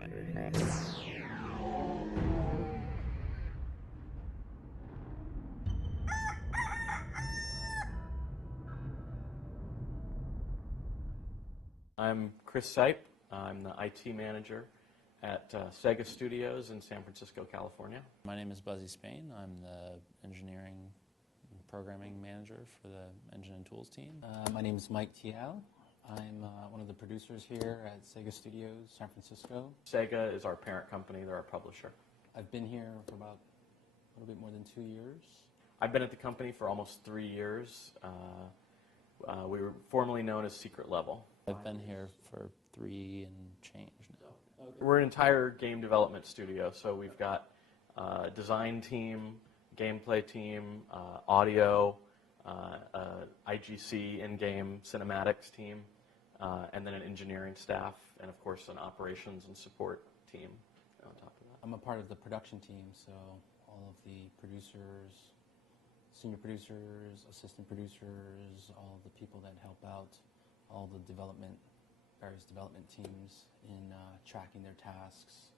I'm Chris Sipe. I'm the IT manager at Sega Studios in San Francisco, California. My name is Buzzy Spain. I'm the engineering and programming manager for the engine and tools team. My name is Mike Thyau. I'm one of the producers here at Sega Studios San Francisco. Sega is our parent company. They're our publisher. I've been here for about a little bit more than 2 years. I've been at the company for almost 3 years. We were formerly known as Secret Level. I've been here for 3 and change now. Okay. We're an entire game development studio, so we've got a design team, gameplay team, audio, IGC, in-game cinematics team, and then an engineering staff, and of course an operations and support team on top of that. I'm a part of the production team, so all of the producers, senior producers, assistant producers, all of the people that help out all the various development teams in tracking their tasks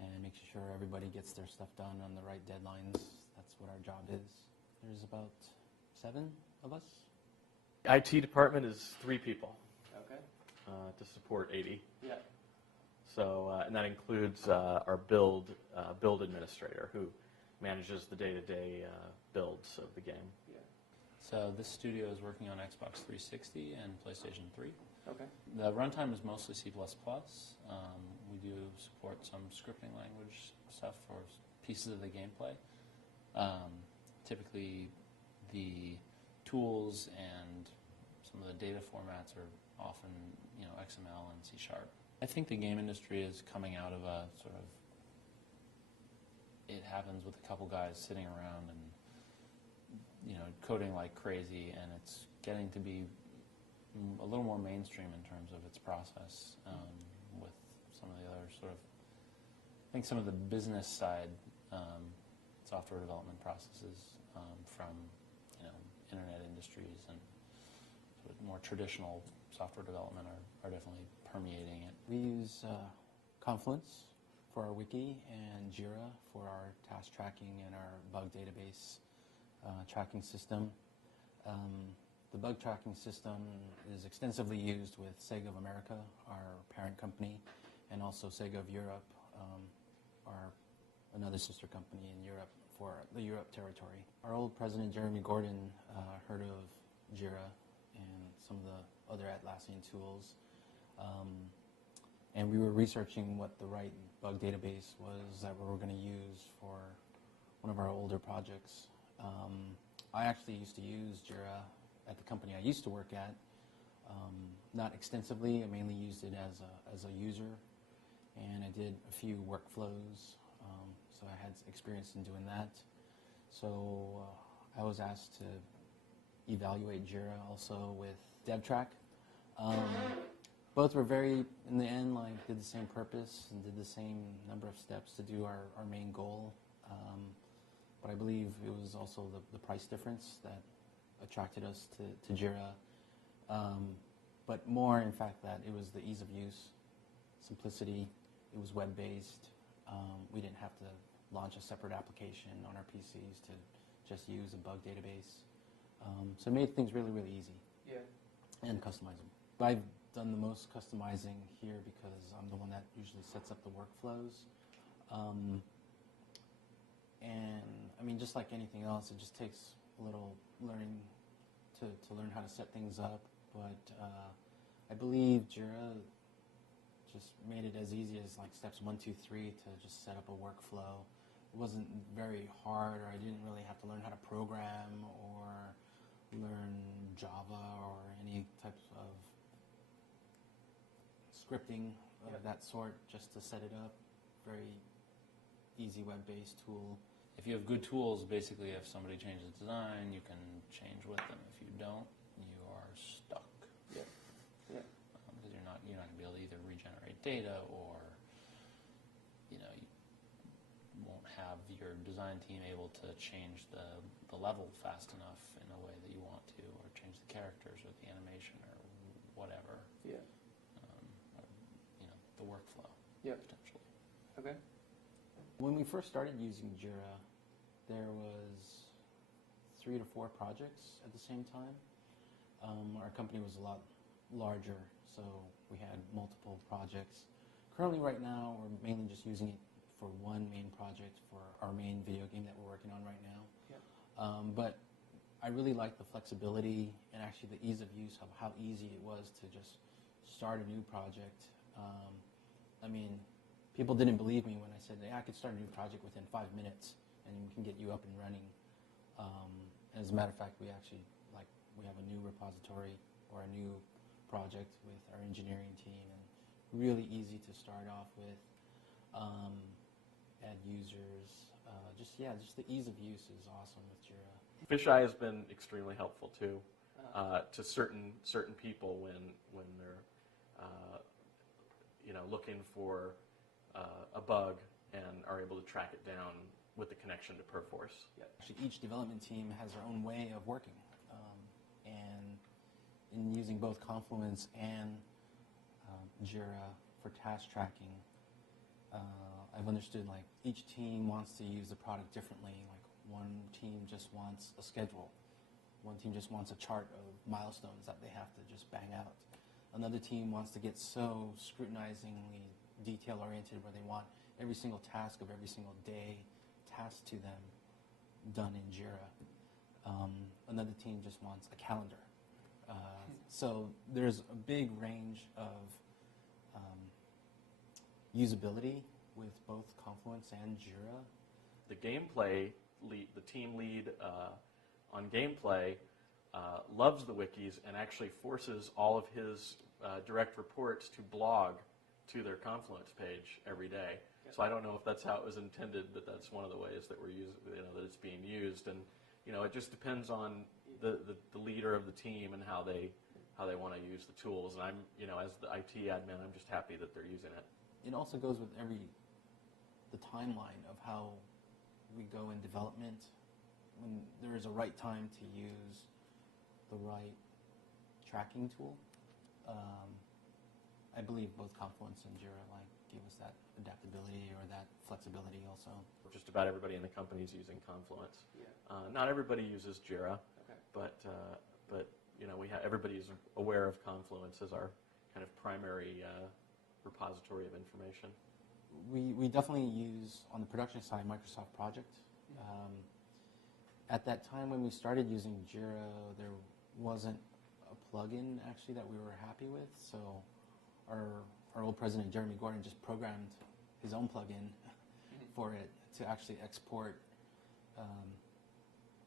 and making sure everybody gets their stuff done on the right deadlines. That's what our job is. There's about 7 of us. The IT department is 3 people. Okay. To support 80. Yeah. So, and that includes our build administrator who manages the day-to-day builds of the game. Yeah. So this studio is working on Xbox 360 and PlayStation 3. Okay. The runtime is mostly C++. We do support some scripting language stuff for pieces of the gameplay. Typically, the tools and some of the data formats are often, XML and C#. I think the game industry is coming out of a sort of, it happens with a couple guys sitting around and, coding like crazy, and it's getting to be a little more mainstream in terms of its process, with some of the other sort of, I think some of the business side software development processes from, internet industries and sort of more traditional software development are definitely permeating it. We use Confluence for our wiki and Jira for our task tracking and our bug database tracking system. The bug tracking system is extensively used with Sega of America, our parent company, and also Sega of Europe, another sister company in Europe for the Europe territory. Our old president, Jeremy Gordon, heard of Jira and some of the other Atlassian tools, and we were researching what the right bug database was that we were going to use for one of our older projects. I actually used to use Jira at the company I used to work at, not extensively. I mainly used it as a user, and I did a few workflows, so I had experience in doing that. So I was asked to evaluate Jira also with DevTrack. Both were very, in the end, did the same purpose and did the same number of steps to do our main goal. But I believe it was also the price difference that attracted us to Jira. But more, in fact, that it was the ease of use, simplicity. It was web-based. We didn't have to launch a separate application on our PCs to just use a bug database. So it made things really, really easy. Yeah. And customizable. I've done the most customizing here because I'm the one that usually sets up the workflows. And I mean, just like anything else, it just takes a little learning to learn how to set things up. But I believe Jira just made it as easy as steps 1, 2, 3 to just set up a workflow. It wasn't very hard, or I didn't really have to learn how to program or learn Java or any types of scripting of that sort just to set it up. Very easy web-based tool. If you have good tools, basically if somebody changes design, you can change with them. If you don't, you are stuck. Yeah. Yeah. Because you're not going to be able to either regenerate data, or you won't have your design team able to change the level fast enough in a way that you want to, or change the characters or the animation or whatever. Yeah. Or, the workflow. Yep. potentially. Okay. When we first started using Jira, there was 3 to 4 projects at the same time. Our company was a lot larger, so we had multiple projects. Currently, right now, we're mainly just using it for one main project for our main video game that we're working on right now. Yep. But I really like the flexibility and actually the ease of use of how easy it was to just start a new project. I mean, people didn't believe me when I said, I could start a new project within 5 minutes and we can get you up and running. As a matter of fact, we have a new repository or a new project with our engineering team, and really easy to start off with. Add users, just the ease of use is awesome with Jira. Fisheye has been extremely helpful too, to certain people when they're looking for a bug and are able to track it down with the connection to Perforce. Yep. Actually, each development team has their own way of working, and in using both Confluence and Jira for task tracking, I've understood like each team wants to use the product differently. Like one team just wants a schedule, one team just wants a chart of milestones that they have to just bang out. Another team wants to get so scrutinizingly detail-oriented where they want every single task of every single day tasked to them done in Jira. Another team just wants a calendar. So there's a big range of usability with both Confluence and Jira. The gameplay lead, the team lead on gameplay, loves the wikis and actually forces all of his direct reports to blog to their Confluence page every day. Yep. So I don't know if that's how it was intended, but that's one of the ways that we're using, that it's being used. And it just depends on the leader of the team and how they want to use the tools. And I'm, as the IT admin, I'm just happy that they're using it. It also goes with the timeline of how we go in development. When there is a right time to use the right tracking tool, I believe both Confluence and Jira give us that adaptability or that flexibility also. Just about everybody in the company is using Confluence. Yeah. Not everybody uses Jira, Okay. but everybody is aware of Confluence as our kind of primary repository of information. We definitely use, on the production side, Microsoft Project. At that time when we started using Jira, there wasn't a plugin actually that we were happy with, so our old president, Jeremy Gordon, just programmed his own plugin for it to actually export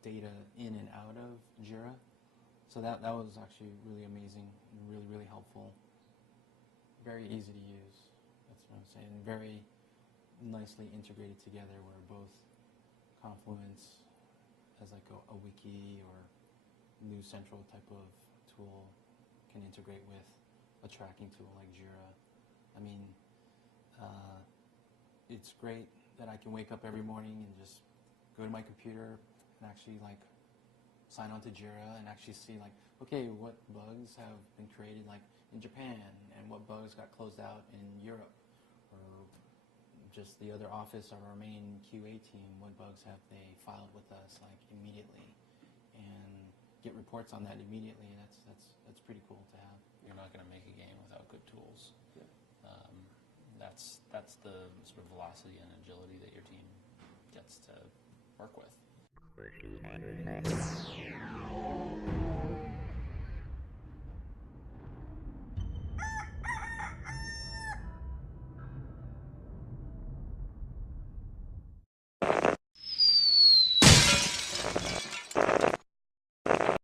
data in and out of Jira. So that was actually really amazing and really, really helpful. Very easy to use. That's what I'm saying. Very nicely integrated together where both Confluence as like a wiki or New Central type of tool can integrate with a tracking tool like Jira. I mean, it's great that I can wake up every morning and just go to my computer and actually sign on to Jira and actually see okay, what bugs have been created in Japan and what bugs got closed out in Europe, or just the other office of our main QA team, what bugs have they filed with us immediately, and get reports on that immediately. That's pretty cool to have. You're not going to make a game without good tools. Yeah. That's the sort of velocity and agility that your team gets to work with.